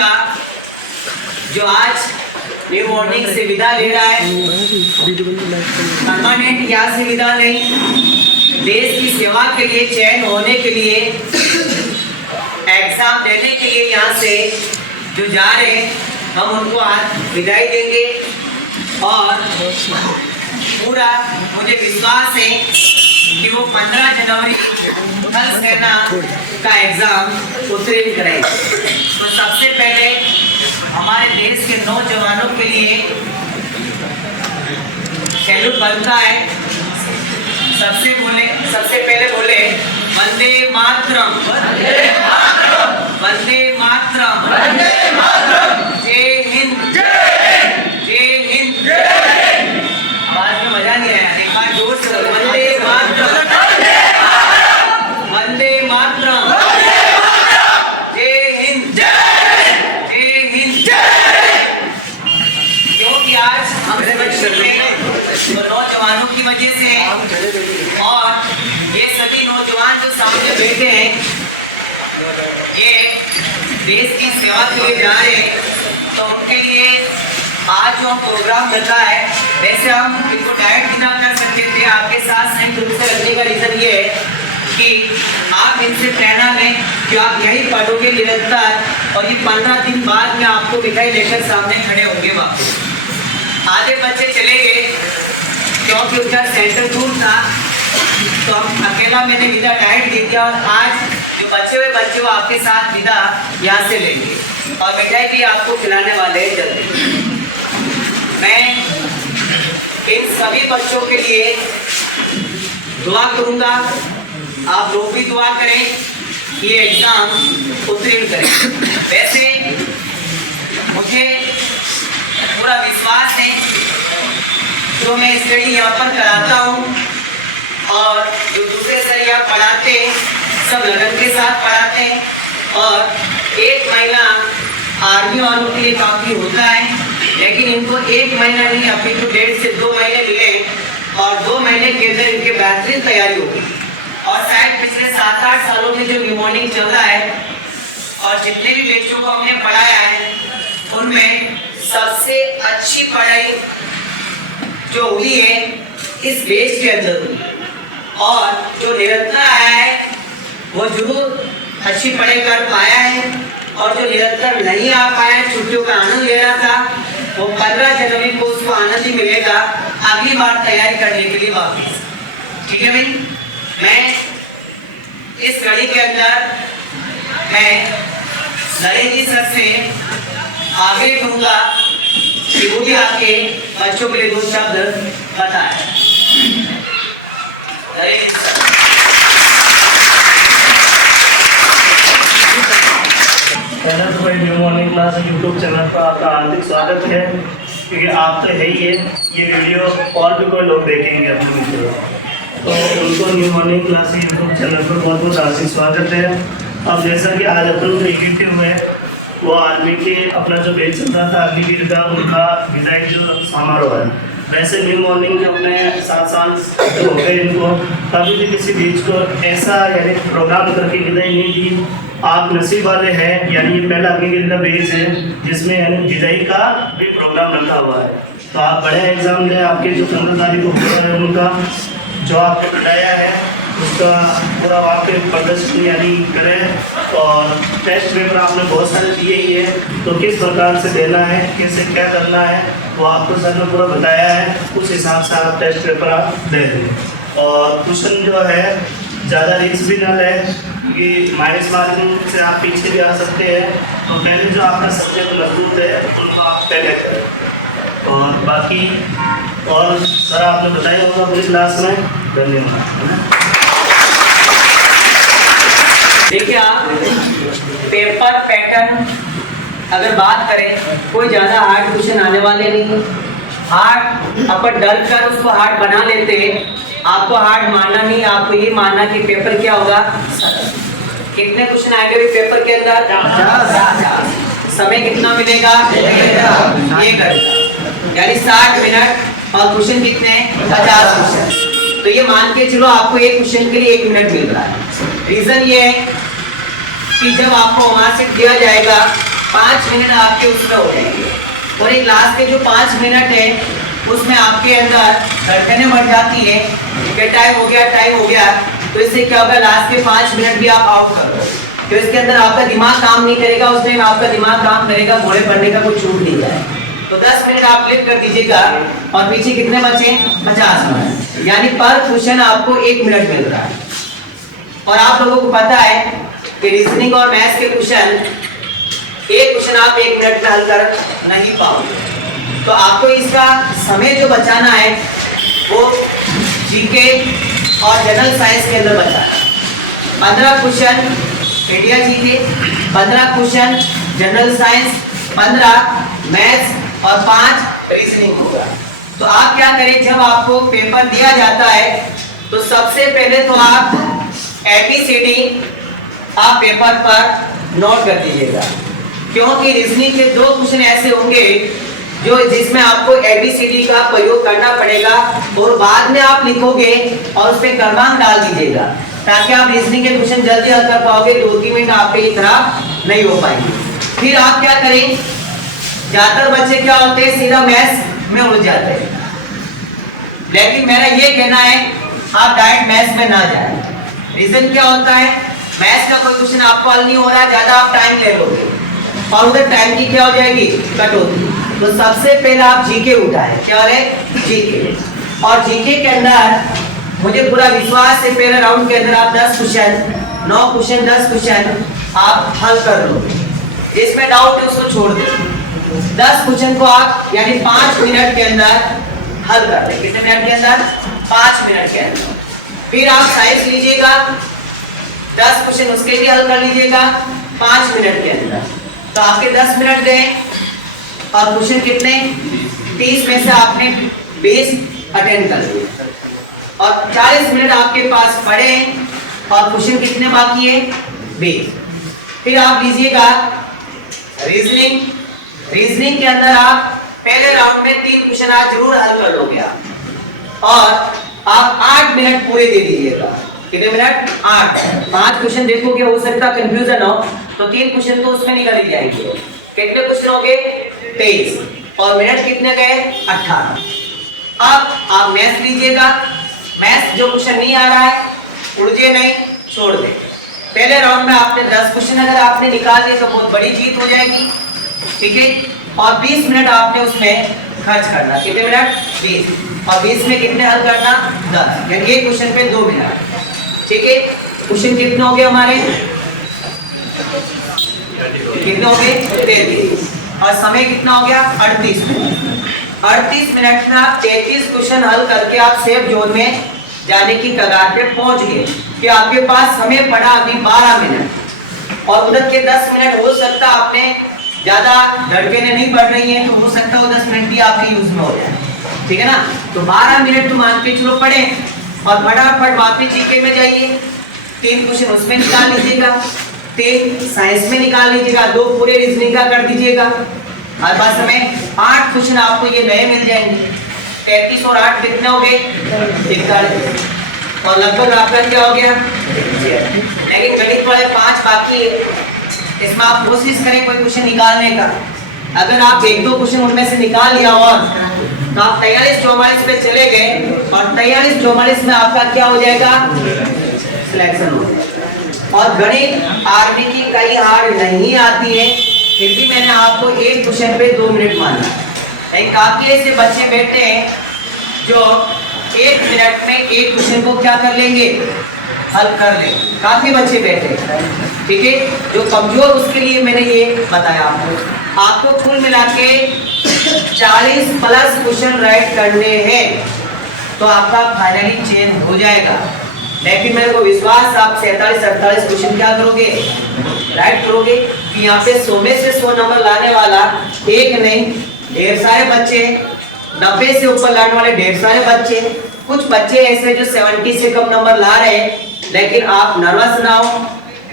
का जो आज न्यू मॉर्निंग से विदा ले रहा है, परमानेंट यहाँ से विदा नहीं, देश की सेवा के लिए, चयन होने के लिए, एग्जाम देने के लिए यहाँ से जो जा रहे हैं, हम उनको आज विदाई देंगे। और पूरा मुझे विश्वास है कि वो 15 जनवरी थल सेना का एग्जाम उत्तीर्ण करेंगे। तो सबसे पहले हमारे देश के नौजवानों के लिए सैल्यूट बनता है। सबसे पहले बोले वंदे मातरम, वंदे मातरम, जय हिंद, जय हिंद। आवाज में मजा नहीं आया, एक बार जोर से वंदे मातरम, वंदे मातरम, जय हिंद, जय हिंद। क्योंकि आज हम समझ सकते हैं तो नौजवानों की वजह से, और ये सभी नौजवान जो सामने बैठे हैं ये देश की सेवा के लिए जा रहे हैं, तो उनके लिए आज जो हम प्रोग्राम रखा है, वैसे हम इनको डायरेक्ट भी ना कर सकते थे, आपके साथ संयुक्त रूप से रखने का रीजन ये है कि आप इनसे प्रेरणा लें कि आप यही पढ़ोगे निरंतर, और ये 15 दिन बाद में आपको मिठाई लेकर सामने खड़े होंगे वापस। आधे बच्चे चले गए क्योंकि उनका सेंटर दूर था, तो हम अकेला मैंने विदा डायरेक्ट दे दिया, और आज जो बचे हुए बच्चे वो आपके साथ विदा यहाँ से लेंगे, और मिठाई भी आपको खिलाने वाले हैं जल्दी। मैं इन सभी बच्चों के लिए दुआ करूँगा, आप लोग भी दुआ करें कि ये एग्ज़ाम उत्तीर्ण करें। वैसे मुझे पूरा विश्वास है जो मैं स्टडी यहाँ पर कराता हूँ, और जो दूसरे सर यहाँ पढ़ाते हैं सब लगन के साथ पढ़ाते हैं, और एक महीना आर्मी वालों के लिए काफ़ी होता है, लेकिन इनको एक महीना नहीं, अभी तो 1.5 से 2 महीने मिले, और 2 महीने के अंदर इनकी बेहतरीन तैयारी होगी। और शायद पिछले 7-8 सालों में जो न्यू मॉर्निंग चल रहा है और जितने भी बच्चों को हमने पढ़ाया है, उनमें सबसे अच्छी पढ़ाई जो हुई है इस देश के अंदर, और जो निरंतर आया है वो जरूर अच्छी पढ़ाई कर पाया है, और जो निरंतर नहीं आ पाया, छुट्टियों का आनंद ले रहा था, वो 15 जनवरी को उसको आनंद ही मिलेगा अगली बार तैयारी करने के लिए वापस। ठीक है भाई, मैं इस कड़ी के अंदर मैं नरेंद्र जी सर से आगे कहूँगा कि वो भी आके बच्चों के लिए 2 शब्द बताएं। पहले तो भाई new morning class YouTube channel पर आपका हार्दिक स्वागत है, क्योंकि आप तो है ही है, ये वीडियो और भी कोई लोग देखेंगे अपने मित्रों, तो उनको new morning class YouTube channel पर बहुत बहुत हार्दिक स्वागत है। अब जैसा कि आज अपन लोग एग्जीक्यूटिव हुए, वो आर्मी के अपना जो बेच चल रहा था अग्निवीर का, उनका विदाई जो समारोह है, वैसे न्यू मॉर्निंग के अपने 7 साल हो गए इनको, कभी भी किसी बीच को ऐसा यानी प्रोग्राम करके विदाई नहीं दी। आप नसीब वाले हैं, यानी ये पहला अग्निवीर का बेच है जिसमें यानी विदाई का भी प्रोग्राम रखा हुआ है। तो आप बड़े एग्जाम दें, आपके जो 15 तारीख को हो रहा है उनका जो आपने बनाया है उसका पूरा वहाँ पे प्रदर्शन यानी करें, और टेस्ट पेपर आपने बहुत सारे दिए ही है, तो किस प्रकार से देना है, कैसे क्या करना है, वो आपको सर ने पूरा बताया है, उस हिसाब से आप टेस्ट पेपर आप दे दें। और क्वेश्चन जो है ज़्यादा रिस्क भी ना लें, क्योंकि माइनस मार्किंग से आप पीछे भी आ सकते हैं, तो पहले जो आपका सब्जेक्ट मजबूत है उनको आप पहले करें। और बाकी और सर आपने बताया होगा अपनी क्लास में। धन्यवाद। देखिए आप पेपर पैटर्न अगर बात करें, कोई ज़्यादा हार्ड क्वेश्चन आने वाले नहीं, हार्ड अपन डल कर उसको हार्ड बना लेते हैं। आपको हार्ड मानना नहीं, आपको ये मानना कि पेपर क्या होगा। कितने क्वेश्चन आएंगे पेपर के अंदर? 50। समय कितना मिलेगा? 1 घंटा, यानी 60 मिनट, और क्वेश्चन कितने? 50 क्वेश्चन। तो ये मान के चलो आपको एक क्वेश्चन के लिए 1 मिनट मिल रहा है। रीजन ये है कि जब आपको वहां से दिया जाएगा 5 मिनट आपके उसमें हो जाएंगे और एक लास्ट के जो 5 मिनट है उसमें आपके अंदर धड़कनें बढ़ जाती है कि टाइम हो गया, तो इससे क्या होगा, लास्ट के 5 मिनट भी आप आउट कर दो, तो इसके अंदर आपका दिमाग काम नहीं करेगा, उस टाइम आपका दिमाग काम करेगा, घोड़े पड़ने का कोई छूट नहीं जाए। तो 10 मिनट आप क्लिक कर दीजिएगा और पीछे कितने बचे, 50 मिनट, यानी पर क्वेश्चन आपको 1 मिनट मिल रहा है। और आप लोगों को पता है कि रीजनिंग और मैथ्स के क्वेश्चन, एक क्वेश्चन आप 1 मिनट में हल कर नहीं पाओगे, तो आपको इसका समय जो बचाना है वो जीके और जनरल साइंस के अंदर बचाना है। 15 question India GK, 15 question general science, 15 maths और 5 रीजनिंग होगा। तो आप क्या करें, जब आपको पेपर दिया जाता है तो सबसे पहले तो आप ABCD आप पेपर पर नोट कर दीजिएगा, क्योंकि रीजनिंग के 2 क्वेश्चन ऐसे होंगे जो जिसमें आपको ABCD का प्रयोग करना पड़ेगा और बाद में आप लिखोगे और उस पर क्रमांक डाल दीजिएगा, ताकि आप रीजनिंग के क्वेश्चन जल्दी हल कर पाओगे, 2-3 मिनट आपके ये खराब नहीं हो पाएंगे। फिर आप क्या करें, ज्यादातर बच्चे क्या होते हैं, सीधा मैथ्स में उलझ जाते हैं, लेकिन मेरा ये कहना है आप डायरेक्ट मैथ्स में ना जाए। रीजन क्या होता है, मैथ्स का कोई क्वेश्चन आपको हल नहीं हो रहा है, ज्यादा आप टाइम ले लोगे और उधर टाइम की क्या हो जाएगी, कट होगी। तो सबसे पहले आप जीके उठाएं, क्या है जीके, और जीके के अंदर मुझे पूरा विश्वास है पहले राउंड के अंदर आप 10 क्वेश्चन 9 क्वेश्चन 10 क्वेश्चन आप हल कर लो, जिसमें डाउट है उसको छोड़ दो। 10 क्वेश्चन को आप यानी 5 मिनट के अंदर हल कर लें। कितने मिनट के अंदर, 5 मिनट के अंदर। फिर आप साइंस लीजिएगा, 10 क्वेश्चन उसके भी हल कर लीजिएगा 5 मिनट के अंदर। तो आपके 10 मिनट गए और क्वेश्चन कितने, 30 में से आपने 20 अटेंड कर लिए और 40 मिनट आपके पास पड़े और क्वेश्चन कितने बाकी है, 20। फिर आप लीजिएगा रीजनिंग। रीजनिंग के अंदर आप पहले राउंड में 3 क्वेश्चन आज जरूर हल कर लोगे आप, और आप 8 मिनट पूरे दे दीजिएगा। कितने मिनट, 8। 5 क्वेश्चन देखोगे, हो सकता है कंफ्यूजन हो, तो 3 क्वेश्चन तो उसमें निकल ही जाएंगे। कितने क्वेश्चन हो गए, 23, और मिनट कितने गए, 18। अब आप मैथ्स लीजिएगा। मैथ्स जो क्वेश्चन नहीं आ रहा है उलझे नहीं, छोड़ दे। पहले राउंड में आपने 10 क्वेश्चन अगर आपने निकाल दिए तो बहुत बड़ी जीत हो जाएगी, ठीक है। और 20 मिनट आपने उसमें खर्च करना। कितने मिनट, 20, और 20 में कितने हल करना, 10, यानी एक क्वेश्चन पे 2 मिनट, ठीक है। क्वेश्चन कितने हो गए हमारे, कितने हो गए, 33, और समय कितना हो गया, 38 मिनट। 38 मिनट में आप 33 क्वेश्चन हल करके आप सेफ जोन में जाने की कगार पे पहुंच गए कि आपके पास समय पड़ा अभी 12 मिनट, और उधर के 10 मिनट हो सकता आपने ज्यादा धड़कनें नहीं बढ़ रही हैं, तो हो सकता है वो 10 मिनट भी आपके यूज में हो जाए, ठीक है ना। तो 12 मिनट तो मान के चलो पढ़े, और फटाफट वापस जीके में जाइए, 3 क्वेश्चन उसमें निकाल लीजिएगा, 3 साइंस में निकाल लीजिएगा, 2 पूरे रीजनिंग का कर दीजिएगा। हर बात में 8 क्वेश्चन आपको ये नए मिल जाएंगे। 33 और 8 कितने हो गए, 41, और लगभग आपका क्या हो गया, लेकिन गणित वाले 5 बाकी है। इसमें आप कोशिश करें कोई क्वेश्चन निकालने का। अगर आप 1-2 क्वेश्चन उनमें से निकाल लिया और तो आप 43-44 पे चले गए, और 43-44 में आपका क्या हो जाएगा, सिलेक्शन हो जाएगा। और गणित आर्मी की कई हार्ड नहीं आती है, फिर भी मैंने आपको एक क्वेश्चन पे 2 मिनट माना। काफी ऐसे बच्चे बैठे हैं जो 1 मिनट में एक क्वेश्चन को क्या कर लेंगे, हल कर लेंगे। काफी बच्चे बैठे हैं, ठीक है। जो कमजोर उसके लिए मैंने ये बताया आपको कुल मिला के 40 प्लस क्वेश्चन राइट करने हैं, तो आपका फाइनली चेंज हो जाएगा। लेकिन मेरे को विश्वास आप 47-48 क्वेश्चन क्या करोगे, राइट करोगे। कि यहाँ पे 100 में से 100 नंबर लाने वाला एक नहीं, ढेर सारे बच्चे, 90 से ऊपर लाने वाले ढेर सारे बच्चे। कुछ बच्चे ऐसे जो 70 से कम नंबर ला रहे हैं, लेकिन आप नर्वस ना हो।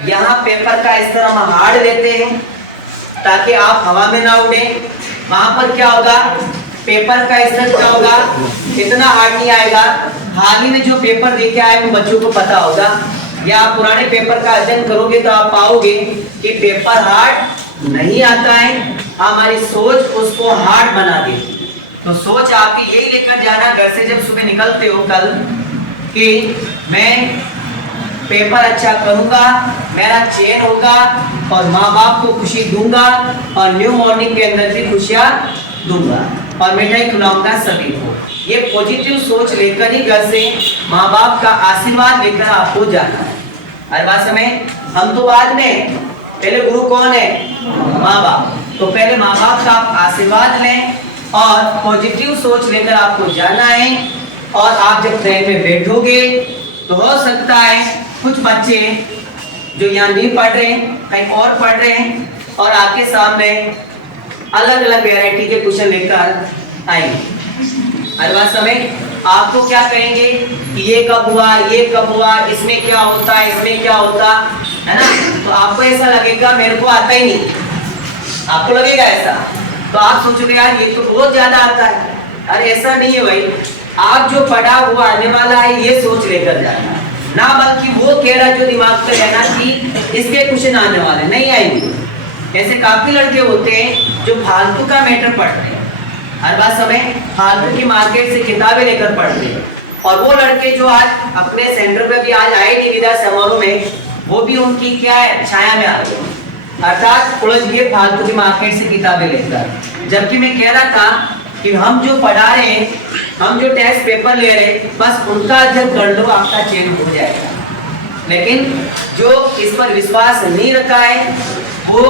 यहाँ पेपर का इस तरह हम हार्ड लेते हैं ताकि आप हवा में ना उड़े। वहां पर क्या होगा, पेपर का इस तरह क्या होगा, इतना हार्ड नहीं आएगा। हाल ही में जो पेपर देके आए वो बच्चों को पता होगा, या आप पुराने पेपर का अध्ययन करोगे तो आप पाओगे कि पेपर हार्ड नहीं आता है, हमारी सोच उसको हार्ड बना देती है। तो सोच आपकी यही लेकर जाना घर से जब सुबह निकलते हो कल, कि मैं पेपर अच्छा करूंगा, मेरा चयन होगा और माँ बाप को खुशी दूंगा और न्यू मॉर्निंग के अंदर भी खुशियाँ दूंगा और मिठाई खिलाऊंगा सभी को। ये पॉजिटिव सोच लेकर ही घर से माँ बाप का आशीर्वाद लेकर आपको जाना है। हर बात समय हम तो बाद में, पहले गुरु कौन है? माँ बाप। तो पहले माँ बाप का आप आशीर्वाद लें और पॉजिटिव सोच लेकर आपको जाना है। और आप जब ट्रेन में बैठोगे तो हो सकता है कुछ बच्चे जो यहाँ नहीं पढ़ रहे हैं, कहीं और पढ़ रहे हैं और आपके सामने अलग अलग वैरायटी के क्वेश्चन लेकर आएंगे। हर बात समय आपको क्या कहेंगे कि ये कब हुआ, ये कब हुआ, इसमें क्या होता, इसमें क्या होता है ना। तो आपको ऐसा लगेगा मेरे को आता ही नहीं, आपको लगेगा ऐसा। तो आप सोचोगे यार ये तो बहुत ज्यादा आता है। अरे ऐसा नहीं है भाई, आप जो पढ़ा हुआ आने वाला है ये सोच लेकर जाना ना, बल्कि वो कह रहा जो दिमाग पे रहना कि इसके क्वेश्चन आने वाले नहीं आएंगे। ऐसे काफी लड़के होते हैं जो फालतू का मैटर पढ़ते हैं, हर बात समय फालतू की मार्केट से किताबें लेकर पढ़ते हैं। और वो लड़के जो आज अपने सेंटर पे भी आज आए नहीं विदा समारोह में, वो भी उनकी क्या है छाया में आ गए, अर्थात उलझ गए फालतू की मार्केट से किताबें लेकर। जबकि मैं कह रहा था कि हम जो पढ़ा रहे हैं, हम जो टेस्ट पेपर ले रहे हैं, बस उनका अध्ययन कर लो, आपका चयन हो जाएगा। लेकिन जो इस पर विश्वास नहीं रखा है वो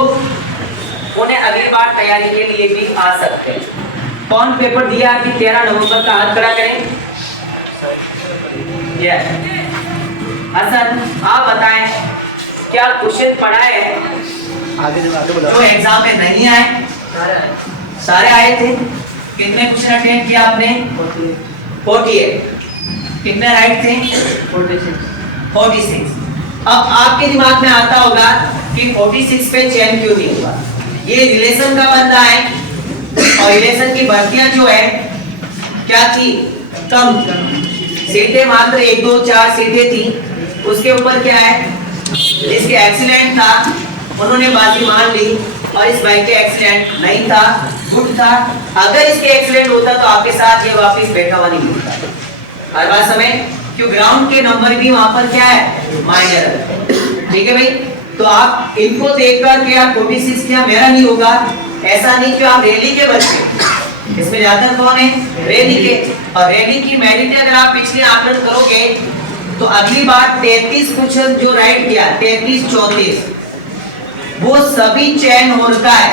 उन्हें अगली बार तैयारी के लिए भी आ सकते हैं। कौन पेपर दिया कि 13 नवंबर का, हाथ खड़ा करें। हसन आप बताएं क्या क्वेश्चन पढ़ा है जो एग्जाम में नहीं आए? सारे आए थे। कितने क्वेश्चन अटेंड किया आपने? 48। कितने राइट थे? 46। अब आपके दिमाग में आता होगा कि 46 पे चयन क्यों नहीं हुआ? ये रिलेशन का बंदा है और रिलेशन की भर्तियां जो है क्या थी? कम सीटें, मात्र 1 2 4 सीटें थी। उसके ऊपर क्या है, जिसके एक्सीलेंट था उन्होंने बाजी मान ली और इस भाई के एक्सीलेंट नहीं था, गुड था। अगर इसके एक्सीलेंट होता तो आपके साथ ये वापस बैठा हुआ नहीं होता। हर बात समय क्यों ग्राउंड के नंबर भी वहां पर क्या है माइनर। ठीक है भाई, तो आप इनको देखकर कि यार 46 क्या मेरा नहीं होगा, ऐसा नहीं कि आप रैली के बच्चे, इसमें ज्यादा कौन है? रैली के। और रैली की मेरिट अगर आप पिछले आकलन करोगे तो अगली बार 33 क्वेश्चन जो राइट किया 33 34 वो सभी चयन हो रखा है।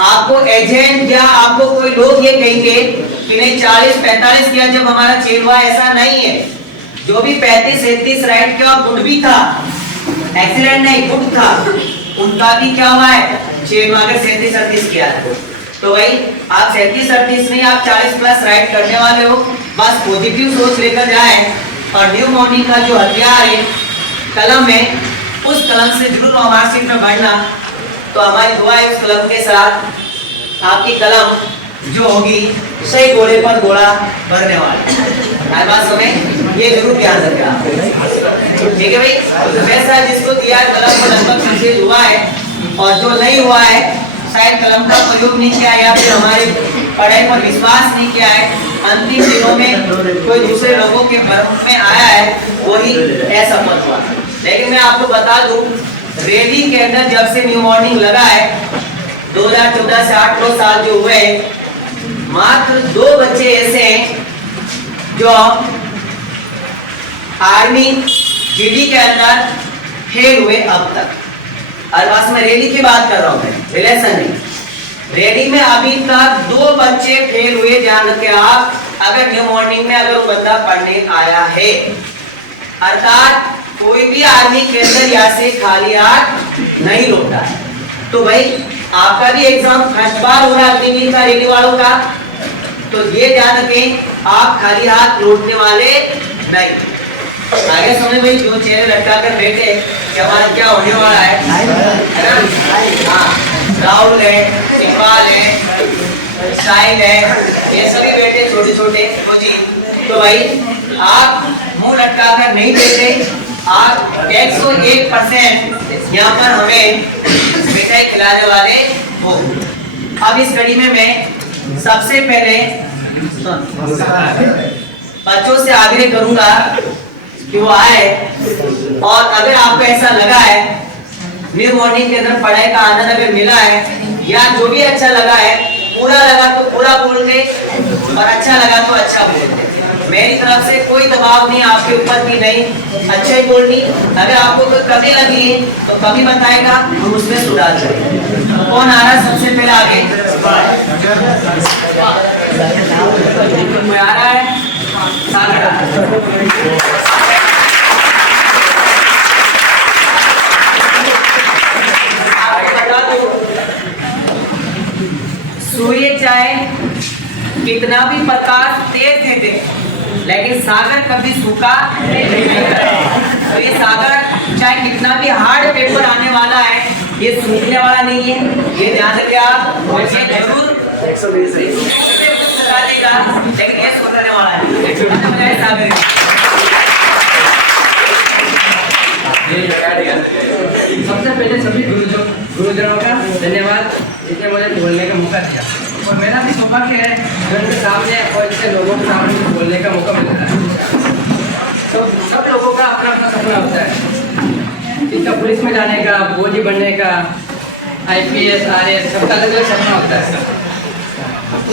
आपको एजेंट या आपको कोई लोग ये कहेंगे कि नहीं 40 45 किया जब हमारा चयन हुआ, ऐसा नहीं है। जो भी 35 37 राइट किया गुड भी था, एक्सीलेंट नहीं गुड था, उनका भी क्या हुआ है चयन। अगर 37 38 किया तो भाई आप 37 38 नहीं, आप 40 प्लस राइट करने वाले हो। बस पॉजिटिव सोच लेकर जाए और न्यू मॉर्निंग का जो हथियार है कलम में, उस कलम से जरूर हमारे सीट में बढ़ना। तो हमारी दुआ है उस कलम के साथ आपकी कलम जो होगी सही घोड़े पर घोड़ा भरने वाली। हर बात समय ये जरूर ध्यान रखें आप, ठीक है भाई। तो वैसा जिसको दिया कलम को लगभग सक्सेस हुआ है और जो नहीं हुआ है शायद कलम का प्रयोग नहीं किया या फिर हमारे पढ़ाई पर विश्वास नहीं किया है, अंतिम दिनों में कोई दूसरे लोगों के भ्रम में आया है, वही असफल हुआ। लेकिन मैं आपको बता दूं रैली के अंदर जब से न्यू मॉर्निंग लगा है 2014 से 8 साल जो हुए, मात्र 2 बच्चे ऐसे हैं जो आर्मी जीडी के अंदर फेल हुए अब तक। और बस मैं रैली की बात कर रहा हूँ, रिलेशन नहीं। रैली में अभी तक 2 बच्चे फेल हुए, जान के आप अगर न्यू मॉर्निंग में अगर बंदा पढ़ने आया है, अर्थात कोई भी आर्मी के अंदर यहाँ से खाली हाथ नहीं लौटा है। तो भाई आपका भी एग्जाम फर्स्ट बार हो रहा है अपनी का रैली वालों का, तो ये ध्यान रखें आप खाली हाथ लौटने वाले नहीं। आगे समझ भाई जो चेहरे लटका कर बैठे कि हमारा क्या होने वाला है ना। हाँ, राहुल है, इकबाल है, साहिल है, ये सभी बैठे छोटे छोटे जी। तो भाई आप मुंह लटका कर नहीं बैठे, आप 101% यहाँ पर हमें मिठाई खिलाने वाले हो। अब इस कड़ी में मैं सबसे पहले बच्चों से आग्रह करूंगा कि वो आए, और अगर आपको ऐसा लगा है न्यू मॉर्निंग के अंदर पढ़ाई का आनंद अगर मिला है, या जो भी अच्छा लगा है, पूरा लगा तो पूरा बोल दे और अच्छा लगा तो अच्छा बोल दे। मेरी तरफ से कोई दबाव नहीं आपके ऊपर भी नहीं, अच्छा ही बोलनी। अगर आपको कोई कमी लगी है तो कमी बताएगा, हम उसमें सुधार करेंगे। तो कौन आ रहा है सबसे पहले आगे? कोई आ रहा है? सागर आ रहा है। सूर्य चाहे कितना भी प्रकाश तेज दे दे, लेकिन सागर कभी सूखा नहीं करेगा। तो ये सागर चाहे कितना भी हार्ड पेपर आने वाला है, ये सूखने वाला नहीं है, ये ध्यान रखिए आप। बच्चे जरूर सजा देगा, लेकिन ये सूखने वाला है। सागर सबसे पहले सभी गुरुजनों का धन्यवाद, जिसने मुझे बोलने का मौका दिया, और मेरा भी सौभाग्य है उनके सामने और इससे लोगों के सामने बोलने का मौका मिलता है। तो सब लोगों का अपना अपना सपना होता है, इसका पुलिस में जाने का, फौजी बनने का, IPS RS, सबका अलग अलग सपना होता है।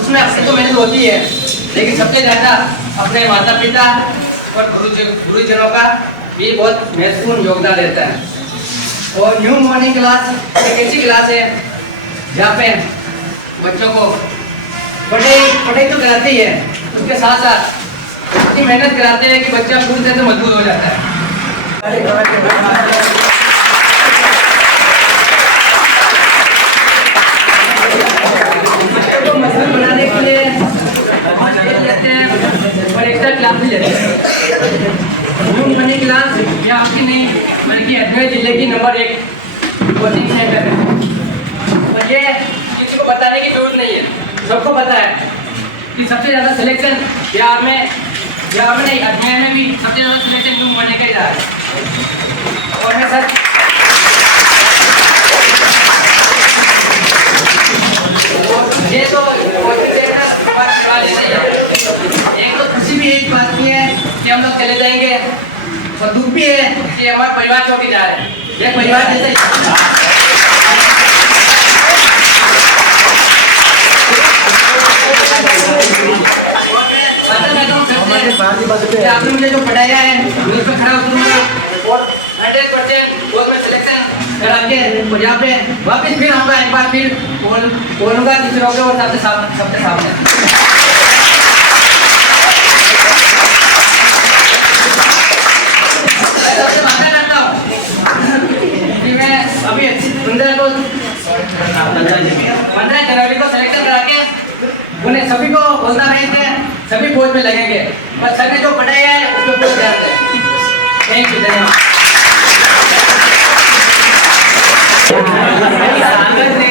उसमें अक्सर तो मेहनत होती है, लेकिन सबसे ज़्यादा अपने माता पिता और गुरुजनों का भी बहुत महत्वपूर्ण योगदान रहता है। और न्यू मॉर्निंग क्लास एक ऐसी क्लास है जहाँ पे बच्चों को पढ़ाई तो कराती है, उसके साथ साथ इतनी मेहनत कराते हैं कि बच्चा पूरी तरह से मजबूत हो जाता है। बच्चों को मजबूत बनाने के लिए लेते हैं और एक्स्ट्रा क्लास भी लेते हैं। न्यू मॉर्निंग क्लास ये आपकी नहीं बल्कि अजमेर जिले की नंबर 1 कोचिंग सेंटर है, और ये किसी को बताने की जरूरत नहीं है, सबको पता है कि सबसे ज़्यादा सिलेक्शन बिहार में नहीं, अजमेर में भी सबसे ज़्यादा सिलेक्शन न्यू मॉर्निंग का ही रहा है। और मैं सर ये तो कोचिंग सेंटर बात करवा लेते हैं। एक तो खुशी भी एक बात की है कि हम लोग चले जाएंगे, और दुख भी है कि हमारा परिवार छोड़ के जा रहे हैं। ये परिवार जैसे आपने मुझे जो पढ़ाया है उस पर खड़ा उतरूंगा और 100% वो मैं सिलेक्शन करा के और यहाँ पे वापस फिर आऊँगा, एक बार फिर बोलूँगा दूसरों के और सबसे सामने। अभी अच्छी 15 जनवरी को सिलेक्शन करा के उन्हें सभी को बोलना रहे थे, सभी फौज में लगेंगे, पर सर ने जो पढ़ाया है उसको बहुत ध्यान दें। थैंक यू, धन्यवाद। सागर ने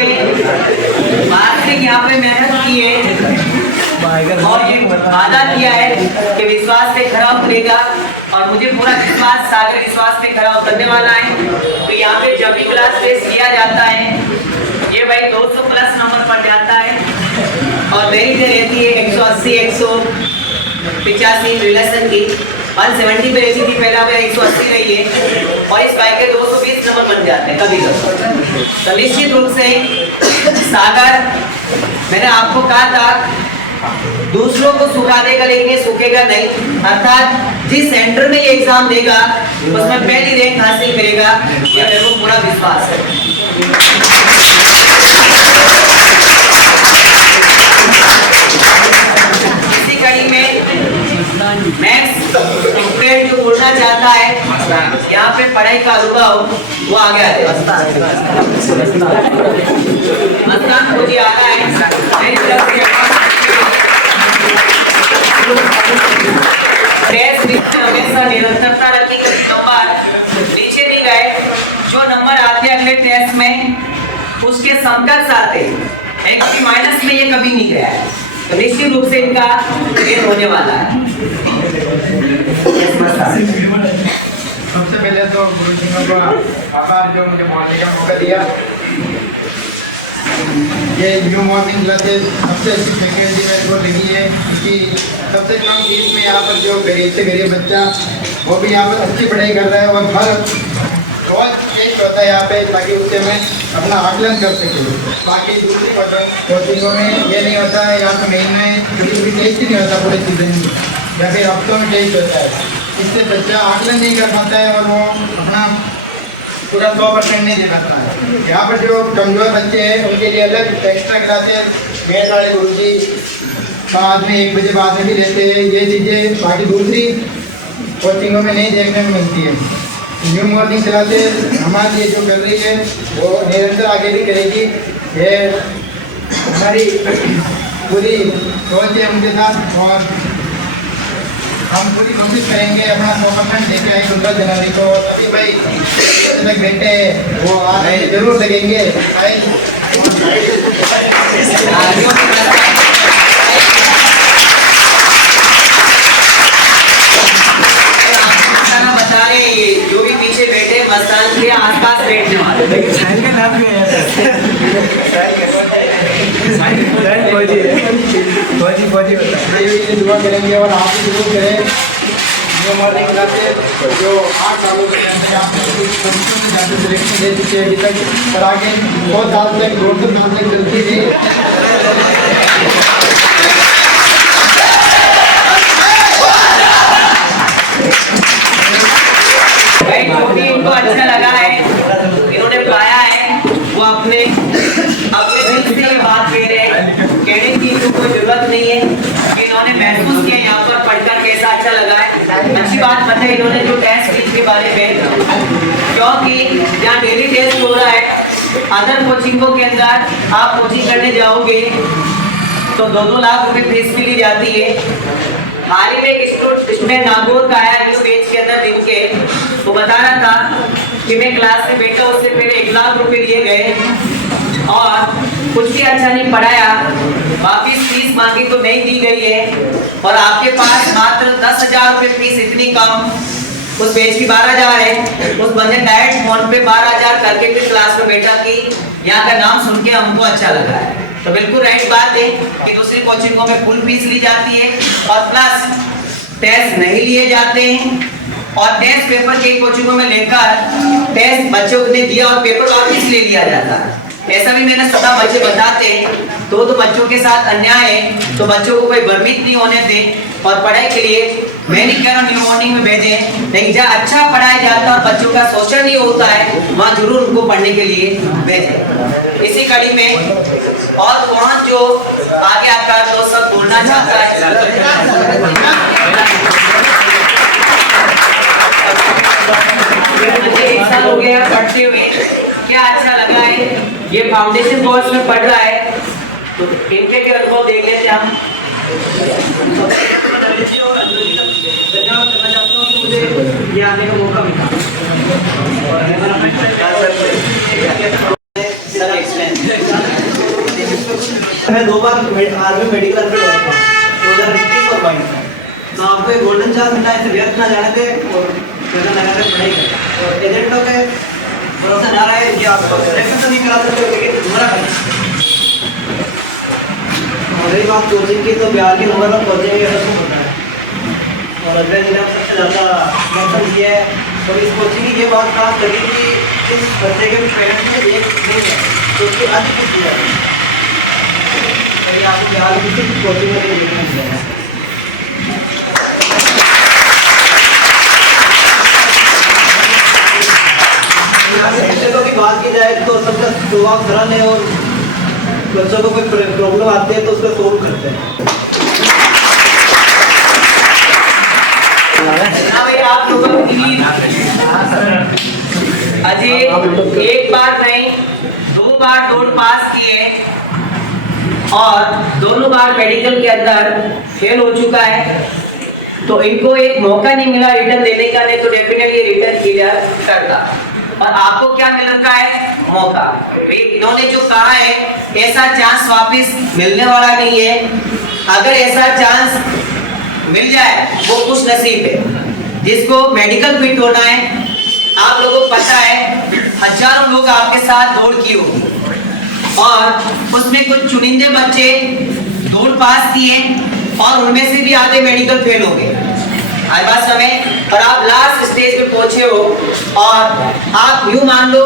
मार्केटिंग यहाँ पे मेहनत की है और ये वादा किया है कि विश्वास पे खरा उतरेगा, और मुझे पूरा विश्वास सागर विश्वास पे खरा उतरने वाला है। तो यहाँ पे जब भी क्लास टेस्ट किया जाता है, ये भाई 200 प्लस नंबर पर जाता है, और मेरी जो रहती है 180 185 रिलेशन की 170 पे रहती थी, पहला मेरा 180 रही है, और इस बाइक के 220 नंबर बन जाते हैं कभी कभी। तो निश्चित रूप से सागर, मैंने आपको कहा था दूसरों को सुखा देगा लेकिन ये सूखेगा नहीं, अर्थात जिस सेंटर में ये एग्जाम देगा उसमें पहली रैंक हासिल करेगा, ये मेरे को पूरा विश्वास है। इसी कड़ी में मैथ्स स्टूडेंट जो बोलना चाहता है यहाँ पे पढ़ाई का अनुभव वो आ गया है। मस्तान मुझे आ रहा है, हमेशा निरंतरता रखनी, नंबर नीचे नहीं गए, जो नंबर आते हैं अगले टेस्ट में उसके समकक्ष आते हैं, एक माइनस में ये कभी नहीं गया है, तो निश्चित रूप से इनका गेन होने वाला है। सबसे पहले तो गुरुजी का आभार जो मुझे बोलने का मौका दिया। ये न्यू मॉर्निंग क्लासेस सबसे अच्छी फैकल्टी मेरे को लगी है कि सबसे कम फीस में यहाँ पर जो गरीब से गरीब बच्चा वो भी यहाँ पर अच्छी पढ़ाई कर रहा है और हर रोज टेस्ट होता है यहाँ पे ताकि उससे मैं अपना आकलन कर सके। बाकी दूसरी कोचिंगों में ये नहीं होता है, यहाँ पे महीने कभी टेस्ट ही नहीं होता पूरे सीजन में, या फिर हफ्तों में टेस्ट होता है। इससे बच्चा आकलन नहीं कर पाता है और वो अपना पूरा 100% नहीं दे पाता है। यहाँ पर जो कमज़ोर बच्चे हैं उनके लिए अलग एक्स्ट्रा क्लासेस मेरे वाले गुरुजी बाद में 1 बजे बाद में भी लेते हैं। ये चीज़ें बाकी दूसरी कोचिंगों में नहीं देखने को मिलती है। न्यू मॉर्निंग क्लासेस हमारे लिए जो कर रही है वो निरंतर आगे भी करेगी। ये हमारी पूरी सोच है उनके साथ और हम पूरी कोशिश करेंगे अपना 100% लेके आए 15 जनवरी को। सभी भाई तक बेटे वो आ रहे जरूर लगेंगे। बता रहे जो भी पीछे बैठे मस्तान के आसपास बैठने वाले दुआ करेंगे और आप भी जरूर करें। न्यू मॉर्निंग क्लासेस जो 8 सालों के अंदर आपने सिलेक्शन दे चुके हैं अभी तक, और आगे बहुत साल तक 2 साल तक चलती है। जो भी इनको अच्छा लगा है, इन्होंने पाया है, वो अपने दिल से ये बात कह रहे हैं। कहने की इनको कोई जरूरत नहीं है कि इन्होंने महसूस किया यहाँ पर पढ़कर कैसा अच्छा लगा है। अच्छी बात बताई इन्होंने जो टेस्ट फीस के बारे में, क्योंकि जहाँ डेली टेस्ट हो रहा है अदर कोचिंगों के अंदर आप कोचिंग करने जाओगे तो 2-2 लाख रुपए फीस भी ली जाती है। हाल ही में एक स्टूडेंट नागौर का आया न्यू पेज के अंदर लिख के वो बता रहा था कि मैं क्लास में बैठा, उससे पहले 1 लाख रुपए लिए गए और कुछ भी अच्छा नहीं पढ़ाया, वापिस फीस मांगी तो नहीं दी गई है और आपके पास मात्र 10,000 रुपए फीस, इतनी कम। उस पेज की 12,000 है। उस बंदे डायरेक्ट फोन पे 12,000 करके फिर क्लास में बैठा कि यहाँ का नाम सुन के हमको अच्छा लगा है। तो बिल्कुल राइट बात है कि दूसरी कोचिंगों में फुल फीस ली जाती है और प्लस टेस्ट नहीं लिए जाते हैं और टेस्ट पेपर कई कोचिंगों में लेकर टेस्ट बच्चों ने दिया और पेपर वापस ले लिया जाता है। ऐसा भी मैंने सुना, बच्चे बताते हैं। तो बच्चों के साथ अन्याय है, तो बच्चों को कोई भ्रमित नहीं होने दे और पढ़ाई के लिए मैं नहीं कह रहा न्यू मॉर्निंग में भेजें, लेकिन जहाँ अच्छा पढ़ाया जाता है बच्चों का शोषण नहीं होता है वहाँ जरूर उनको पढ़ने के लिए भेजें। इसी कड़ी में और कौन जो आगे आपका दोस्त सब बोलना चाहता है? मुझे 1 साल हो गया पढ़ते हुए, क्या अच्छा लगा है। ये फाउंडेशन कोर्स में पढ़ रहा है तो इनके भी अनुभव देख लेते हम। धन्यवाद करना चाहता हूँ कि मुझे ये आने का मौका मिला। मैं 2 बार आर्मी मेडिकल एडमिट हुआ था 2021 और 22। तो आपको एक गोल्डन चांस मिला है, व्यर्थ ना जाने दे और लगातार पढ़ाई करें। और एजेंटों के भरोसा ना रहे कि आप सिलेक्शन तो नहीं करा सकते लेकिन तुम्हारा और रही बात कोचिंग की, तो बिहार के नंबर 1 कोचिंग है सबको पता है और अगले जिले में सबसे ज़्यादा मकसद ये है। और इस कोचिंग की ये बात खास करी कि इस बच्चे के पेरेंट्स में एक नहीं है तो उसकी अधिक की किया आपको बिहार की किसी कोचिंग में नहीं देखने मिलेगा। शिक्षकों की बात की जाए तो सबका स्वभाव सरल है और बच्चों को कोई प्रॉब्लम आती है तो उसको सोल्व करते हैं। आप लोगों की अजय 1 बार नहीं 2 बार दौड़ पास किए और दोनों बार मेडिकल के अंदर फेल हो चुका है, तो इनको एक मौका नहीं मिला रिटर्न देने का, नहीं तो डेफिनेटली रिटर्न क्लियर करता। और आपको क्या मिल रखा है? मौका। इन्होंने जो कहा है ऐसा चांस वापस मिलने वाला नहीं है। अगर ऐसा चांस मिल जाए वो खुश नसीब है। जिसको मेडिकल फिट होना है, आप लोगों को पता है हजारों लोग आपके साथ दौड़ की होगी, और उसमें कुछ चुनिंदे बच्चे दूर पास किए और उनमें से भी आधे मेडिकल फेल हो गए। हर बात समय और आप लास्ट स्टेज पे पहुंचे हो और आप यूं मान लो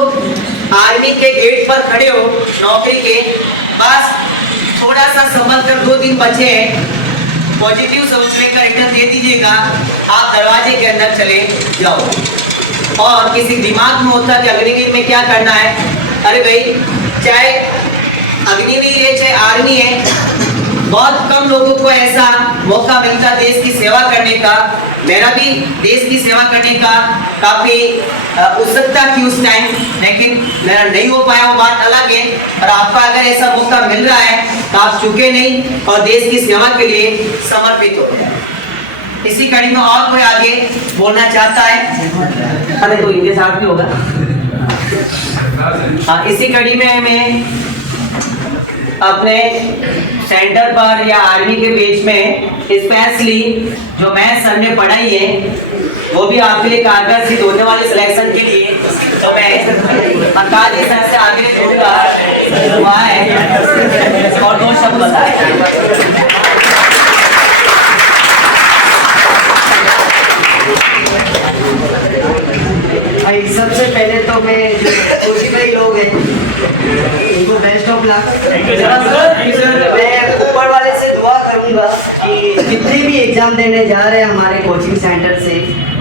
आर्मी के गेट पर खड़े हो नौकरी के, बस थोड़ा सा संभल कर 2 दिन बचे हैं, पॉजिटिव सोचने का रिटर्न दे दीजिएगा, आप दरवाजे के अंदर चले जाओ। और किसी दिमाग में होता कि अग्निवीर में क्या करना है, अरे भाई चाहे अग्निवीर है चाहे आर्मी है, बहुत कम लोगों को ऐसा मौका मिलता देश की सेवा करने का। मेरा भी देश की सेवा करने का काफी उत्सुकता थी उस टाइम, लेकिन मेरा नहीं हो पाया, वो बात अलग है। और आपका अगर ऐसा मौका मिल रहा है तो आप चुके नहीं और देश की सेवा के लिए समर्पित हो। इसी कड़ी में और कोई आगे बोलना चाहता है? अरे तो इनके साथ भी होगा। हाँ, इसी कड़ी में मैं अपने सेंटर पर या आर्मी के पेज में स्पेशली जो मैथ्स सर ने पढ़ाई है वो भी आपके लिए कारगर सिद्ध होने वाले सिलेक्शन के लिए, तो मैं अंकाजी सर से आगे जोड़ूंगा और 2 शब्द बताए। भाई सबसे पहले तो मैं जो कोची भाई लोग हैं उनको बेस्ट ऑफ लक। मैं ऊपर वाले से दुआ करूंगा कि जितने भी एग्जाम देने जा रहे हैं हमारे कोचिंग सेंटर से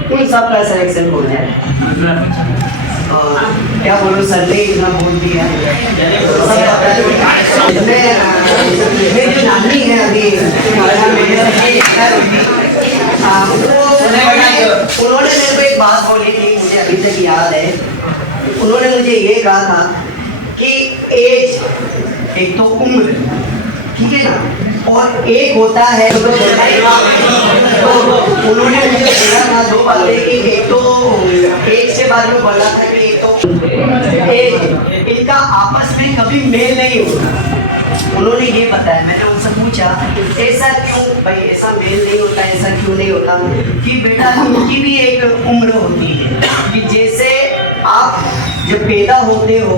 उन सब का सिलेक्शन हो जाए। और क्या बोलूं, सर ने इतना बोल दिया। मैं जो नानी है अभी उन्होंने मेरे को एक बात बोली थी, मुझे अभी तक याद है। उन्होंने मुझे ये कहा था कि एज एक तो उम्र, ठीक है ना, और एक होता है तो उन्होंने मुझे बोला था 2 बातें कि एक तो एज के बारे में बोला था कि एक तो एज इनका आपस में कभी मेल नहीं होता। उन्होंने ये बताया, मैंने उनसे पूछा ऐसा क्यों भाई, ऐसा मेल नहीं होता, ऐसा क्यों नहीं होता? कि बेटा उनकी भी एक उम्र होती है कि जैसे आप जब पैदा होते हो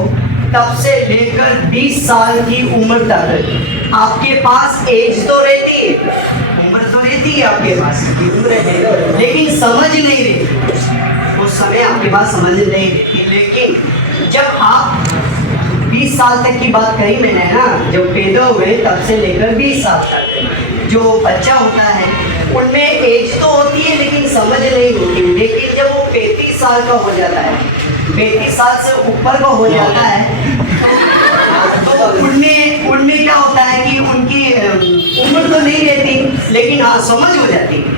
तब से लेकर 20 साल की उम्र तक आपके पास एज तो रहती है, उम्र तो रहती है आपके पास, उम्र है, लेकिन समझ नहीं रहती। उस समय आपके पास समझ नहीं रहती। लेकिन जब आप 20 साल तक की बात करी मैंने ना, जब पैदा हुए तब से लेकर 20 साल तक जो बच्चा होता है उनमें एज तो होती है लेकिन समझ नहीं होती। लेकिन जब वो 35 साल का हो जाता है, 35 साल से ऊपर का हो जाता है, तो उनमें क्या होता है कि उनकी उम्र तो नहीं रहती लेकिन हाँ समझ हो जाती है।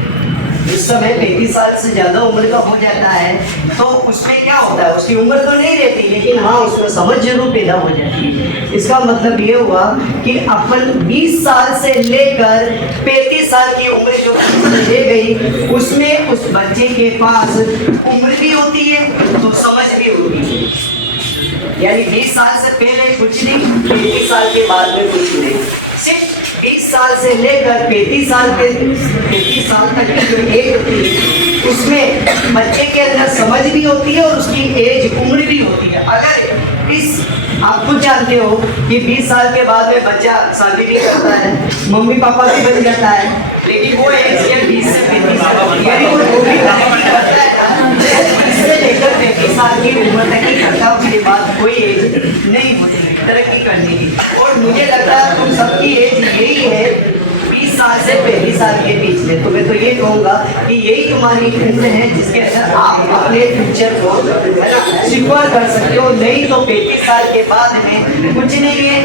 इस समय 35 साल से ज़्यादा उम्र का हो जाता है तो उसमें क्या होता है, उसकी उम्र तो नहीं रहती लेकिन हाँ उसमें समझ जरूर पैदा हो जाती है। इसका मतलब ये हुआ कि अपन 20 साल से लेकर 35 साल की उम्र जो ले गई उसमें उस बच्चे के पास उम्र भी होती है तो समझ भी होती है। यानी 20 साल से पहले कुछ नहीं, 35 साल के बाद में कुछ नहीं। सिर्फ 20 साल से लेकर 35 साल तक की जो एज होती है उसमें बच्चे के अंदर समझ भी होती है और उसकी एज उम्र भी होती है। अगर इस आप खुद जानते हो कि 20 साल के बाद में बच्चा शादी भी करता है, मम्मी पापा भी बन जाता है, लेकिन वो एज ये 20 से 35 से लेकर 35 साल की उम्र तक ही करता है, उसके बाद कोई एज नहीं होती तरक्की करने की। और मुझे लगता है तुम सबकी एज यही है 20 साल से 35 साल के बीच में। तो मैं तो ये कहूँगा कि यही तुम्हारी उम्र है जिसके अंदर आप अपने फ्यूचर को है ना सिक्योर कर सकते हो। नहीं तो 35 साल के बाद में कुछ नहीं है,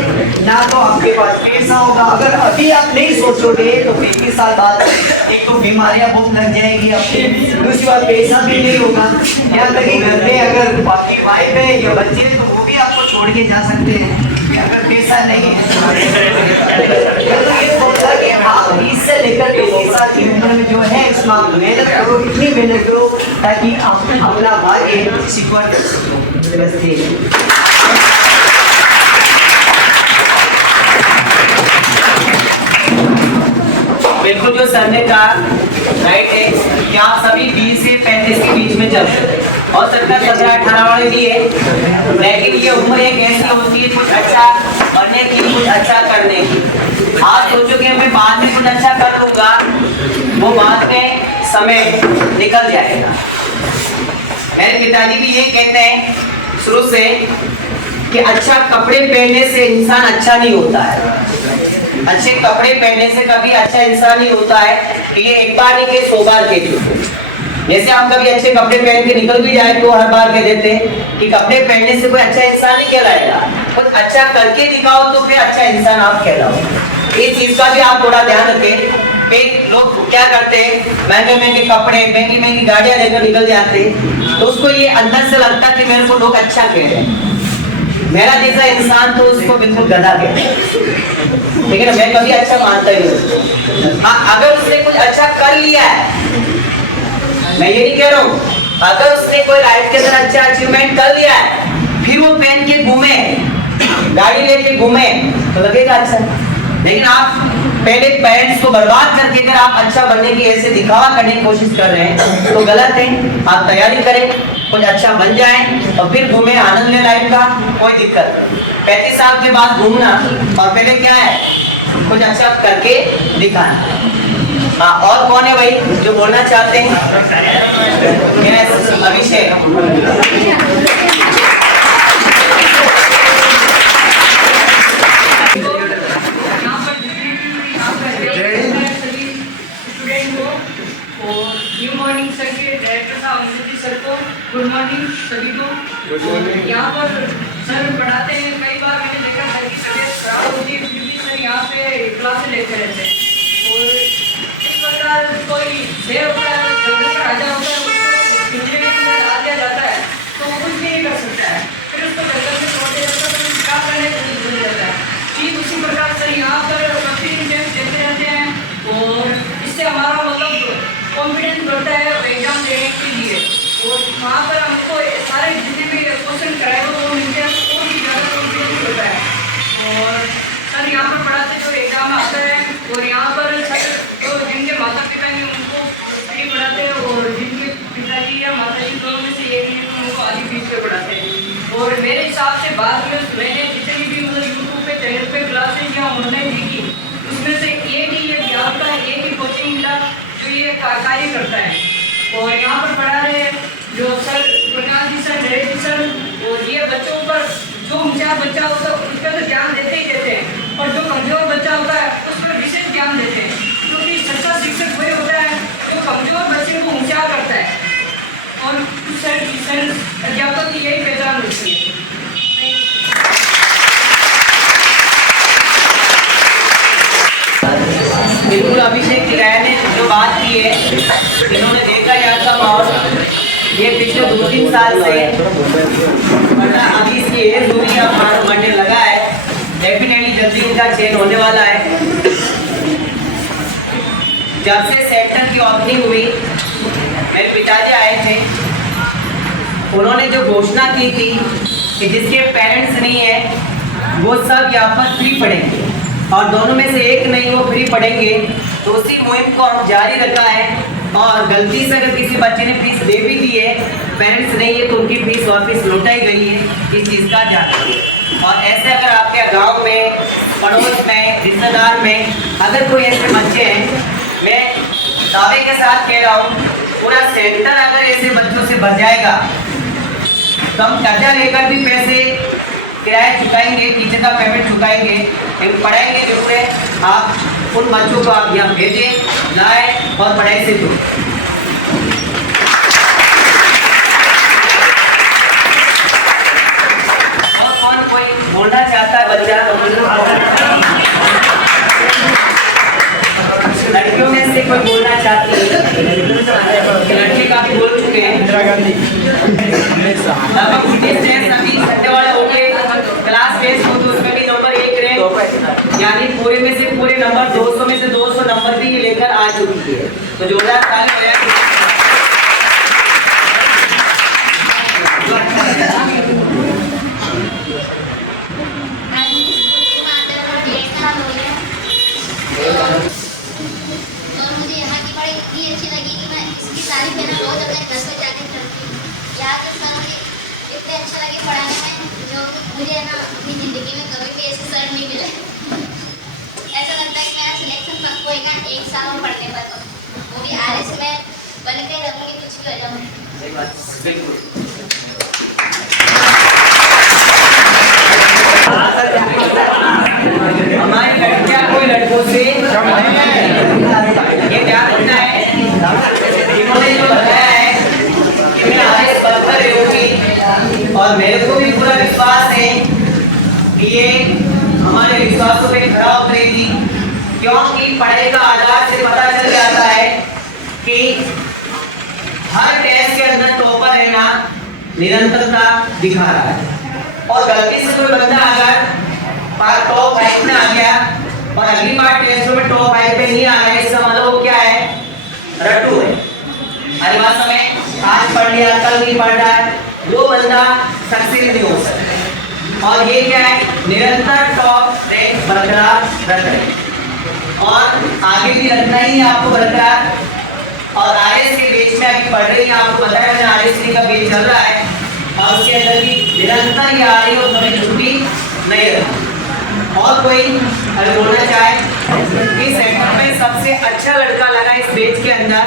ना तो आपके पास पैसा होगा। अगर अभी आप नहीं सोचोगे तो 35 साल बाद एक तो बीमारियां बहुत लग जाएगी आपके, दूसरी बात पैसा भी नहीं होगा। यहाँ तक कि घर में अगर आपकी वाइफ है या बच्चे हैं तो वो भी आपको छोड़ के जा सकते हैं अगर पैसा नहीं है। तो ये बोलता कि आप 20 से लेकर 35 साल की उम्र में जो है इसमें आप मेहनत करो, इतनी मेहनत करो ताकि आप अपना भाग्य सिक्योर कर सको। बस ठीक है। बिल्कुल जो सर ने कहा राइट है कि आप सभी 20 से 35 के बीच में चलते हैं और सरकार 17-18 वाले भी है, लेकिन ये उम्र एक ऐसी होती है कुछ अच्छा और बनने की, कुछ अच्छा करने की। आप सोचोगे मैं बाद में कुछ अच्छा कर लूंगा, वो बाद में समय निकल जाएगा। मेरे पिताजी भी ये कहते हैं शुरू से कि अच्छा कपड़े पहनने से इंसान अच्छा नहीं होता है। अच्छे कपड़े पहनने से कभी अच्छा इंसान नहीं होता है कि ये एक बार नहीं के 100 बार के लिए। जैसे आप कभी अच्छे कपड़े पहन के निकल भी जाए तो हर बार कह देते हैं कि कपड़े पहनने से कोई अच्छा इंसान नहीं कहलाएगा, कुछ अच्छा करके दिखाओ तो फिर अच्छा इंसान आप कहलाओ। इस चीज का भी आप थोड़ा ध्यान रखें कि लोग क्या करते हैं, महंगे महंगे कपड़े, महंगी महंगी गाड़ियां लेकर निकल जाते हैं, तो उसको ये अंदर से लगता है कि मेरे को लोग अच्छा कह रहे हैं। मेरा जैसा इंसान तो उसको बिल्कुल गधा कहते हैं, ठीक है ना। मैं कभी अच्छा मानता ही नहीं। हाँ, अगर उसने कुछ अच्छा कर लिया है, मैं ये नहीं कह रहा हूँ, अगर उसने कोई लाइफ के अंदर अच्छा अचीवमेंट कर लिया है, फिर वो पहन के घूमे, गाड़ी लेके घूमे, तो लगेगा अच्छा। लेकिन आप पहले पेरेंट्स को बर्बाद करके अगर आप अच्छा बनने की ऐसे दिखावा करने की कोशिश कर रहे हैं तो गलत है। आप तैयारी करें, कुछ अच्छा बन जाए और फिर घूमे, आनंद ले लाइफ का, कोई दिक्कत। 35 साल के बाद घूमना और पहले क्या है, कुछ अच्छा करके दिखाना। हाँ, और कौन है भाई जो बोलना चाहते हैं? अभिषेक। न्यू मॉर्निंग सर के डायरेक्टर साहब अंशुति सर को गुड मॉर्निंग सभी को। Good morning. यहाँ पर सर पढ़ाते हैं, कई बार मैंने देखा सर की तबीयत खराब होती है फिर भी सर यहाँ पे क्लासेस लेते रहते हैं। और इस प्रकार कोई देर होता है, जंगल का राजा होता है, उसको पिंजरे के अंदर डाल दिया जाता है तो वो कुछ नहीं कर सकता है, फिर उसको जंगल में छोड़ दिया जाता है तो क्या करने भूल जाता है। ठीक उसी प्रकार सर यहाँ पर प्रतिदिन टेस्ट देते रहते हैं और इससे हमारा मतलब कॉन्फिडेंस बढ़ता है एग्जाम देने के लिए। और वहाँ पर हमको सारे जितने भी क्वेश्चन कराए वो मिलते हैं तो और भी ज़्यादा कॉन्फिडेंस होता है। और सर यहाँ पर पढ़ाते जो एग्जाम आता है और यहाँ पर सर तो जिनके माता पिता हैं उनको फ्री पढ़ाते हैं और जिनके पिताजी या माता जी दोनों में से एक नहीं तो उनको आधी फीस पे पढ़ाते हैं। और मेरे हिसाब से बाद में मैंने जितनी भी मतलब यूट्यूब पे चैनल पे क्लासेज या ऑनलाइन देखी उसमें से एक ही ये बिहार का एक ही कोचिंग मिला जो ये कार्य करता है। और यहाँ पर पढ़ा रहे जो सर गुरनाथ जी सर, नरेश जी सर, और ये बच्चों पर जो होशियार बच्चा होता है उस पर तो ध्यान देते ही देते हैं और जो कमजोर बच्चा होता है उस पर विशेष ध्यान देते हैं, क्योंकि सच्चा शिक्षक वही होता है जो कमजोर बच्चे को होशियार करता है। और सर अध्यापक की यही पहचान होती है। बिल्कुल अभिषेक राय ने जो बात की है, इन्होंने देखा यहाँ का माहौल, ये पिछले 2-3 साल से अभी इसकी एज दूरी अब बढ़ने लगा है, डेफिनेटली जल्दी इनका चेंज होने वाला है। जब से सेंटर की ओपनिंग हुई मेरे पिताजी आए थे, उन्होंने जो घोषणा की थी कि जिसके पेरेंट्स नहीं है वो सब यहाँ पर फ्री पढ़ेंगे और दोनों में से एक नहीं वो फ्री पढ़ेंगे, तो उसी मुहिम को हम जारी रखा है। और गलती से अगर किसी बच्चे ने फीस दे भी दी है, पेरेंट्स नहीं है तो उनकी फीस वापस लौटाई गई है, इस चीज़ का ध्यान रखिए। और ऐसे अगर आपके गांव में, पड़ोस में, रिश्तेदार में अगर कोई ऐसे बच्चे हैं, मैं दावे के साथ कह रहा हूँ पूरा सेंटर अगर ऐसे बच्चों से भर जाएगा तो हम कर्जा लेकर भी पैसे किराया चुकाएंगे, टीचर का पेमेंट चुकाएंगे, लेकिन पढ़ाएंगे जरूर है। आप उन बच्चों को आप यहाँ भेजें, लाएं और पढ़ाई से दूर। और कौन कोई बोलना चाहता है बच्चा? लड़कियों में से कोई बोलना चाहती है? लड़के काफी बोल चुके हैं। इंदिरा गांधी अभी संडे वाले हो गए, क्लास टेस्ट हो तो उसमें भी नंबर 1 रैंक, यानी पूरे में से पूरे नंबर 200 में से 200 नंबर भी लेकर आ चुकी है, तो जोरदार ताली हो जाए। मुझे है ना अपनी ज़िंदगी में कभी भी ऐसे सर नंबर नहीं मिला। ऐसा लगता है कि मेरा सिलेक्शन पक्का होगा 1 साल में पढ़ने पर, वो भी आरएस में बन के रहूंगी, कुछ भी हो जाऊंगी। सही बात, बिल्कुल। हमारी लड़कियां कोई लड़कों से कम नहीं है, ये ध्यान रखना है। इन्होंने जो बताया है कि मैं आरएस बनकर रहूंगी, और मेरे को भी पूरा विश्वास है कि ये हमारे विश्वासों पे खरा उतरेगी, क्योंकि पढ़ाई का आधार से पता चल जाता है कि हर टेस्ट के अंदर टॉपर रहना निरंतरता दिखा रहा है। और गलती से कोई बंदा अगर टॉप 5 में आ गया और अगली बार टेस्ट में टॉप 5 पे नहीं आ रहा है, इसका मतलब वो क्या है? रट्टू है। हर बार समय आज पढ़ लिया कल नहीं पढ़ रहा है, वो बंदा सक्सेस नहीं हो सकता। और ये क्या है? निरंतर टॉप रैंक बरकरार रख रहे हैं और आगे भी रखना ही है आपको बरकरार। और आरएस के बेच में अभी पढ़ रही है, आपको बताया मैंने आरएस का बेच चल रहा है और उसके अंदर भी निरंतर ये आ रही है और कभी छुट्टी नहीं रहती। और कोई अगर बोलना चाहे इस सेक्टर में सबसे अच्छा लड़का लगा इस बेच के अंदर,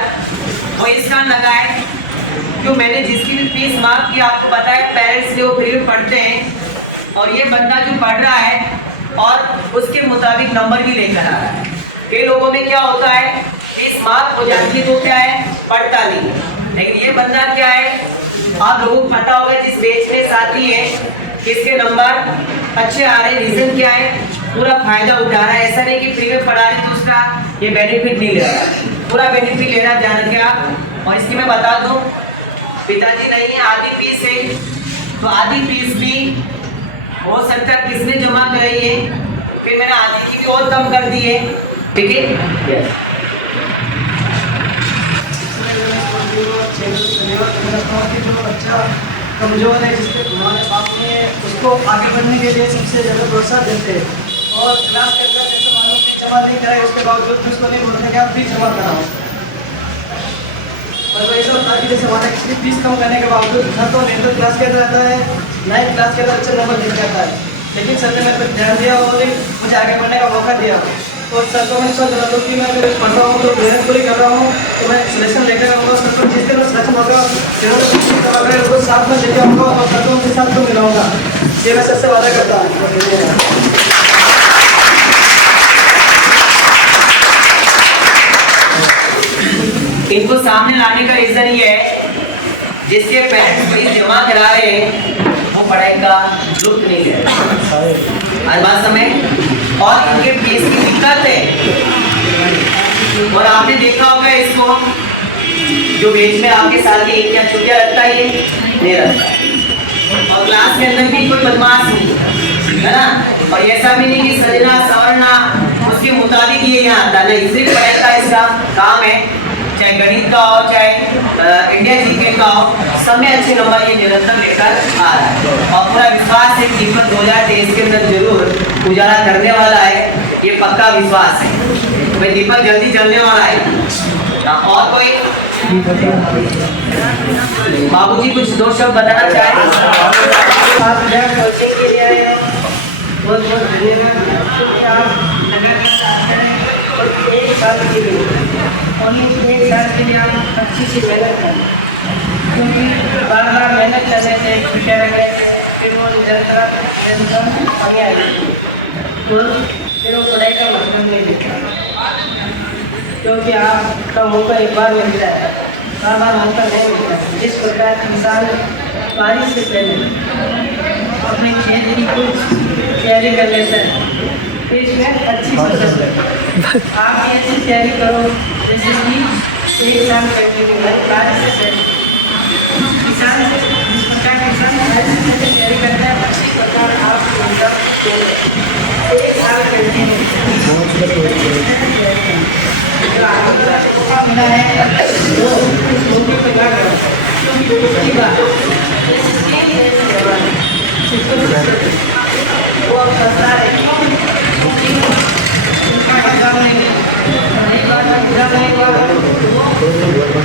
वो इसका लगा है क्यों मैंने जिसकी भी फीस माफ की आपको बताया, पेरेंट्स जो फ्री में पढ़ते हैं और ये बंदा जो पढ़ रहा है और उसके मुताबिक नंबर भी लेकर आ रहा है। कई लोगों में क्या होता है, फीस माफ हो जाती है तो क्या है, पढ़ता नहीं, लेकिन ये बंदा क्या है, आप लोगों को पता होगा जिस बेच में साथी है किसके नंबर अच्छे आ रहे हैं, रीजन क्या है, पूरा फायदा उठा रहा है। ऐसा नहीं कि फ्री में पढ़ा रहे तो उसका ये बेनिफिट नहीं ले रहा, पूरा बेनिफिट ले रहा, ध्यान रखिए आप। और इसकी मैं बता दूं, पिताजी नहीं है, आधी फीस है, तो आधी फीस भी हो सकता है किसने जमा कराई है, फिर मैंने आधी की भी और कम कर दी है, ठीक है। जो बच्चा कमजोर है, जिसके हमारे बाप ने उसको आगे बढ़ने के लिए सबसे ज़्यादा प्रोत्साहन देते हैं। और क्लास के अंदर जैसे मान लो कि जमा नहीं कराए, उसके बावजूद भी उसको नहीं बोलते कि आप फीस जमा कराओ। और वो ऐसा होता है कि जैसे हमारा किसी फीस कम करने के बावजूद घर तो 9th क्लास के अंदर रहता है, 9th क्लास के अंदर अच्छे नंबर लेकर जाता है, लेकिन सर ने मेरे पर ध्यान दिया और मुझे आगे बढ़ने का मौका दिया। और सर को मैं सर बता दूँ कि मैं पढ़ रहा हूँ तो मेहनत पूरी कर रहा हूँ, तो मैं सिलेक्शन लेकर आऊँगा। सर को जिस दिन सिलेक्शन होगा वो साथ में लेके आऊँगा और सर को उनके साथ तो मिलाऊँगा, ये मैं सबसे वादा करता हूँ। इनको सामने लाने का रीजन ये है, जिसके पेरेंट्स फीस जमा करा रहे हैं वो पढ़ाई का लुत्फ नहीं ले रहे, हर बात समय और इनके फीस की दिक्कत है। और आपने देखा होगा इसको जो बेच में आपके साथ ही क्या छुट्टियां रखता है, नहीं रखता। और क्लास के अंदर भी कोई बदमाश नहीं है ना, और ऐसा भी नहीं कि सजना सवरना उसके मुताबिक ये यहाँ आता नहीं, सिर्फ पढ़ाई का इसका काम है, चाहे गणित का हो चाहे इंडिया जीके का हो, सब में अच्छे नंबर ये निरंतर लेकर आ रहा है। और पूरा विश्वास है दीपक 2023 के अंदर जरूर उजाला करने वाला है, ये पक्का विश्वास है भाई दीपक जल्दी चलने वाला है। और कोई बाबूजी कुछ 2 शब्द बताना चाहे? आप यहाँ कोचिंग के लिए आए हैं, बहुत बहुत धन्यवाद। आप लगातार 1 साल के लिए, ओनली 1 साल के लिए आप अच्छी सी मेहनत करें, क्योंकि बार बार मेहनत करने से छुट्टियाँ रखने से फिर वो निरंतर आगे आएगी, फिर वो पढ़ाई का मतलब नहीं देता, क्योंकि आपका मौका एक बार मिलता है, बार बार मौका नहीं मिलता है। जिस प्रकार इंसान बारिश से पहले अपने खेत की कुछ तैयारी कर लेता है, तो इसमें अच्छी फसल है। आप भी अच्छी तैयारी करो, जैसे कि 1 साल पहले बारिश से पहले किसान जिस प्रकार किसान बारिश से तैयारी करता है, उसी प्रकार आप 1 साल पहले मिला है वो फंसा है,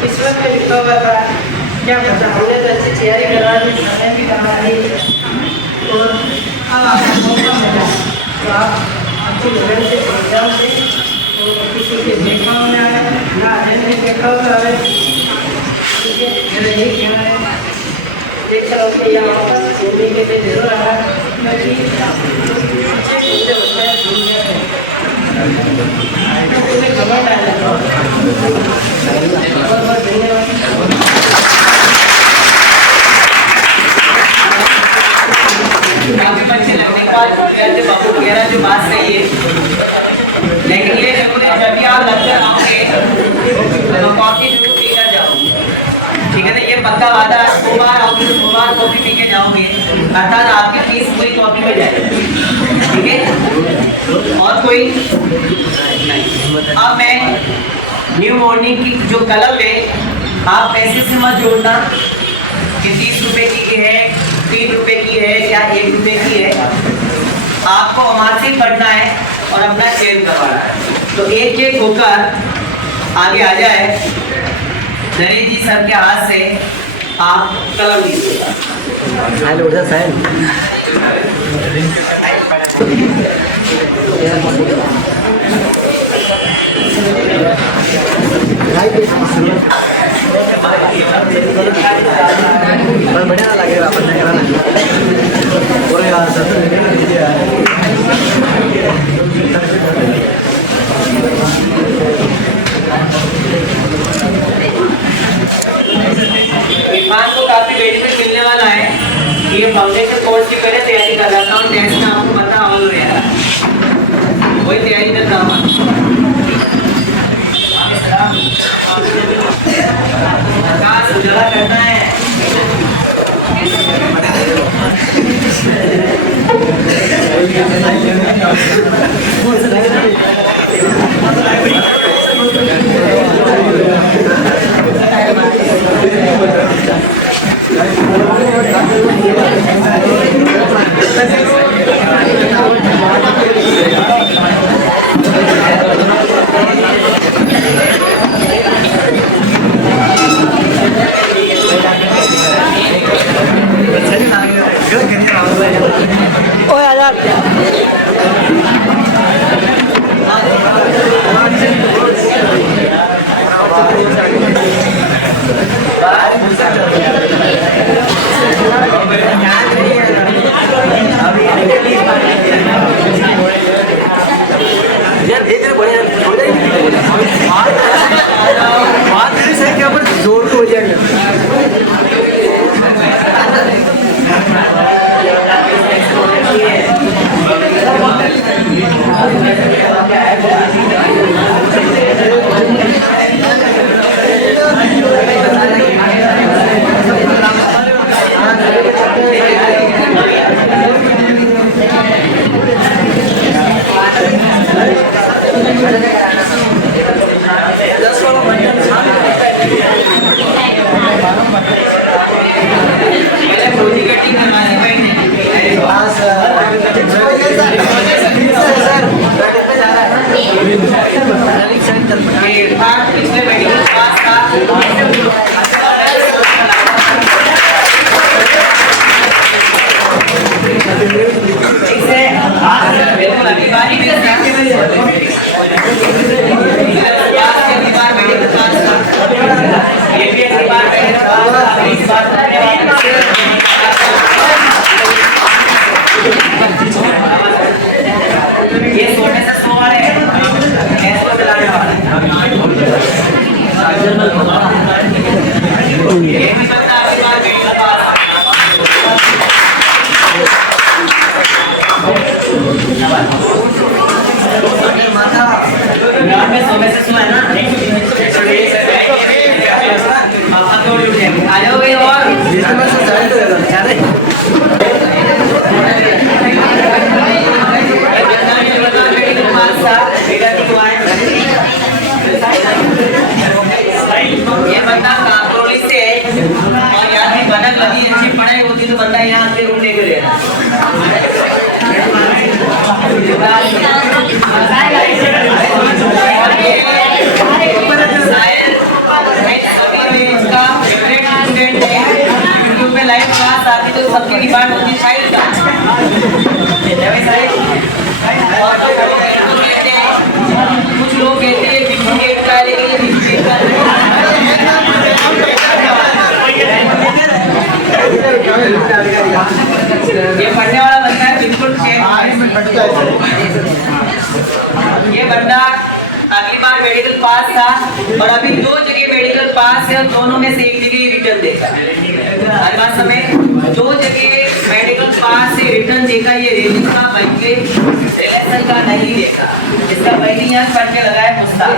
किस्मत में लिखा हुआ था, क्या पता, हमने तो अच्छी तैयारी करा दी, समय भी करा दी और अब आपको मौका मिला, तो आप आपको इधर से एग्जाम से तो किसी के देखा होना है ना नहीं देखा होगा है ठीक है मेरा यही कहना है देख रहा हूँ कि यहाँ पर सोने के लिए जरूर रहा है क्योंकि मुझे होता है दुनिया में तो मुझे खबर डालना बहुत बहुत धन्यवाद काफी बच्चे लगने के बाद बाबू वगैरह जो बात सही है, लेकिन ये जरूर है जब भी आप लेक्चर आओगे तो कॉफी जरूर पीकर जाओगे, ठीक है ना। ये पक्का वादा है, 2 बार आओगे तो 2 बार कॉफी पी के जाओगे, अर्थात आपकी फीस पूरी कॉफी में जाएगी, ठीक है। और कोई अब मैं न्यू मॉर्निंग की जो कलम है आप पैसे से मत जोड़ना कि 30 रुपए की है, 3 रुपए की है या 1 रुपए की है, आपको वहां से पढ़ना है और अपना चेंज करवाना है। तो एक एक होकर आगे आ जाए, नरेश जी सर के हाथ से आप कलम लीजिएगा। बढ़िया लगेगा अपन ने कराना और यार सर इरफान को काफी बेनिफिट मिलने वाला है कि ये फाउंडेशन कोर्स की पहले तैयारी कर रहा था और टेस्ट में आपको पता हो गया है, वही तैयारी करता हूँ। आकाश उजाला करता है। ओ यार जोर तो हो जाएगा। ये सोने से सो वाले कैसे चलाने वाले ये भी बंदा आपकी बात नहीं कर पा रहा। रात में सोने से सोए ना पापा तो उठे आ जाओगे और ये बंदा काकोली से और यहाँ की बनक लगी अच्छी पढ़ाई होती तो बंदा यहाँ से रूम लेकर ले लाइव क्लास आती तो सबकी डिमांड होती है शायद ये बंदा अगली बार मेडिकल पास था और अभी 2 जगह मेडिकल पास है और दोनों में से एक जगह ही रिटर्न देगा। हर बात समय 2 जगह मेडिकल पास से रिटर्न देगा, ये रेलिंग का बल्कि सिलेक्शन का नहीं देगा। इसका पहले यहाँ पढ़ के लगाया मुस्ताक।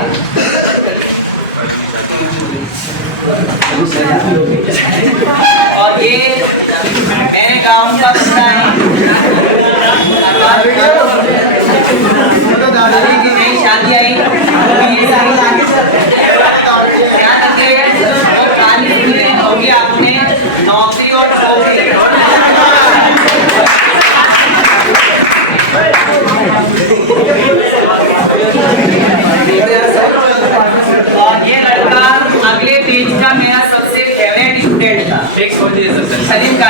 और ये मेरे गांव का बंदा है, दादी की नई शादी आई, ये सारी ध्यान रखिएगा। और कहानी सुनी होगी आपने, नौकरी और छोकरी। और ये लड़का अगले पेज का मेरा सबसे फेवरेट स्टूडेंट था, सलीम का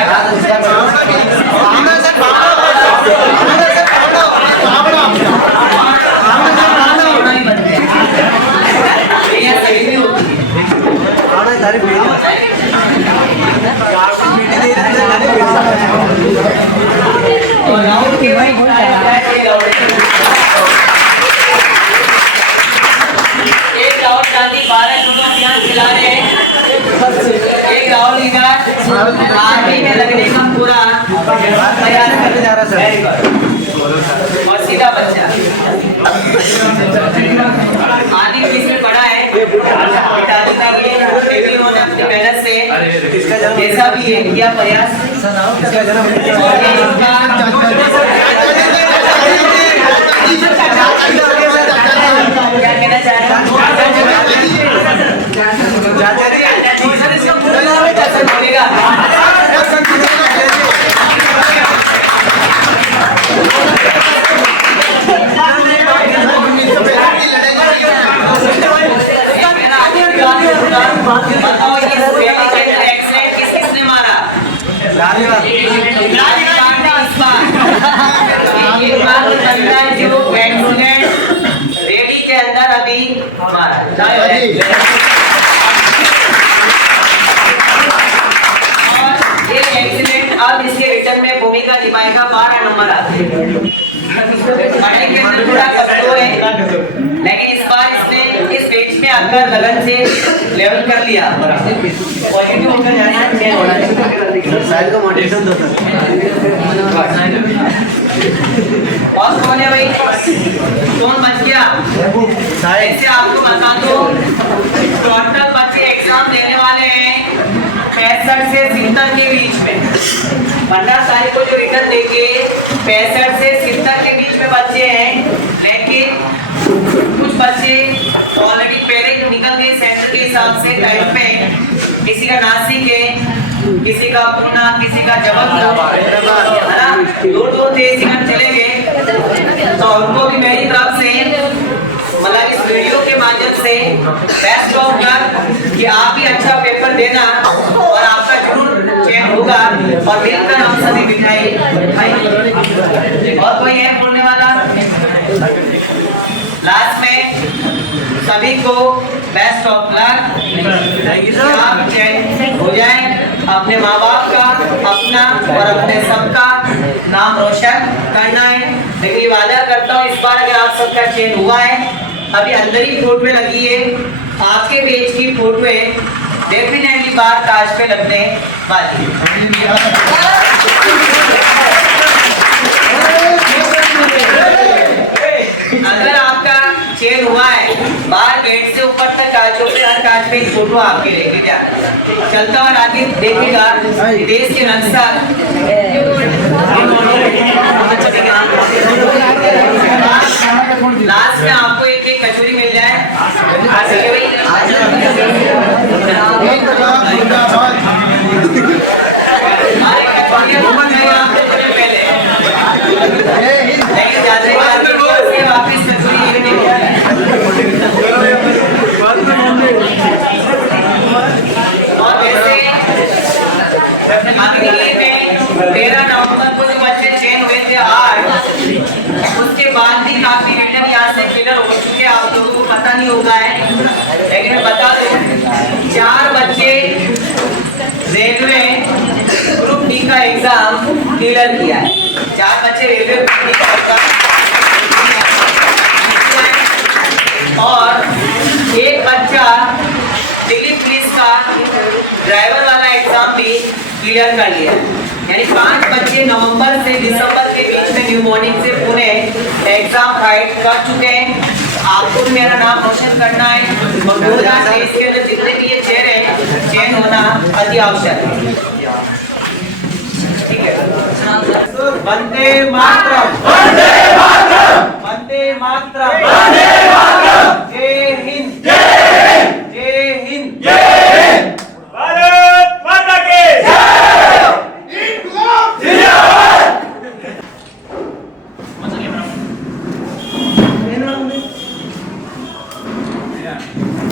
एक राहुल आर्मी में लगने का पूरा तैयार करने जा रहा है और सीधा बच्चा आदि इसमें पढ़ा है। पिताजी का भी उन्होंने अपनी मेहनत से जैसा भी ये किया प्रयास, क्या कहना चाह रहे किसने मारा? जो रेडी के अंदर अभी मारा। ये एक्सीडेंट अब इसके रिटर्न में भूमिका निभाएगा। 12 नंबर आते हैं। पढ़ाई के अंदर थोड़ा कमजोर है, लेकिन इस बार इसने इस पेज में आकर लगन से लेवल कर लिया। पॉजिटिव होकर जाना है, साइड का मोटिवेशन दो और कौन है भाई, कौन बच गया? ऐसे आपको बता दो, टोटल बच्चे एग्जाम देने वाले हैं 65 से 70 के बीच में। 15 तारीख को जो रिटर्न देंगे 65 से 70 के बीच में बच्चे हैं, लेकिन कुछ बच्चे ऑलरेडी पहले निकल गए सेंटर के हिसाब से टाइम में। किसी का नासिक है, किसी का पूना, किसी का जबलपुर, है ना, दूर से चले गए। तो उनको भी मेरी तरफ से मतलब इस वीडियो के माध्यम से बेस्ट ऑफ लक कि आप भी अच्छा पेपर देना और आपका जरूर चयन होगा और मिलकर हम सभी मिठाई खाएंगे। और कोई है बोलने वाला? लास्ट में सभी को बेस्ट ऑफ लक। आप चयन हो जाए, अपने माँ बाप का, अपना और अपने सबका नाम रोशन करना है। लेकिन ये वादा करता हूँ इस बार अगर आप सबका चयन हुआ है, अभी अंदर ही फोटो लगी है, आपके पेज की फोटो है, डेफिनेटली बाहर ताज पे लगने वाली। अगर आपका चयन हुआ है, बाहर गेट से ऊपर तक कांचों पे, हर कांच पे फोटो आपके लेके जा चलता और आगे देखेगा देश के नक्शा। लास्ट में आपको एक कचौरी मिल जाए। वापिस और वैसे 13 नवंबर को जो बच्चे चयन हुए थे 8, उसके बाद भी काफी रिटर्न यहाँ से क्लियर हो चुके हैं। आप लोगों को पता नहीं होगा है, लेकिन मैं बता दूं 4 बच्चे रेलवे ग्रुप डी का एग्जाम क्लियर किया है। 4 बच्चे रेलवे ग्रुप डी का एग्जाम क्लियर कर लिया है। यानी 5 बच्चे नवंबर से दिसंबर के बीच में न्यू मॉर्निंग से पुणे एग्जाम फाइट कर चुके हैं। आपको भी मेरा नाम रोशन करना है और 2023 के अंदर जितने भी ये चेन होना अति आवश्यक है। ठीक है, वंदे मातरम, वंदे मातरम, वंदे मातरम।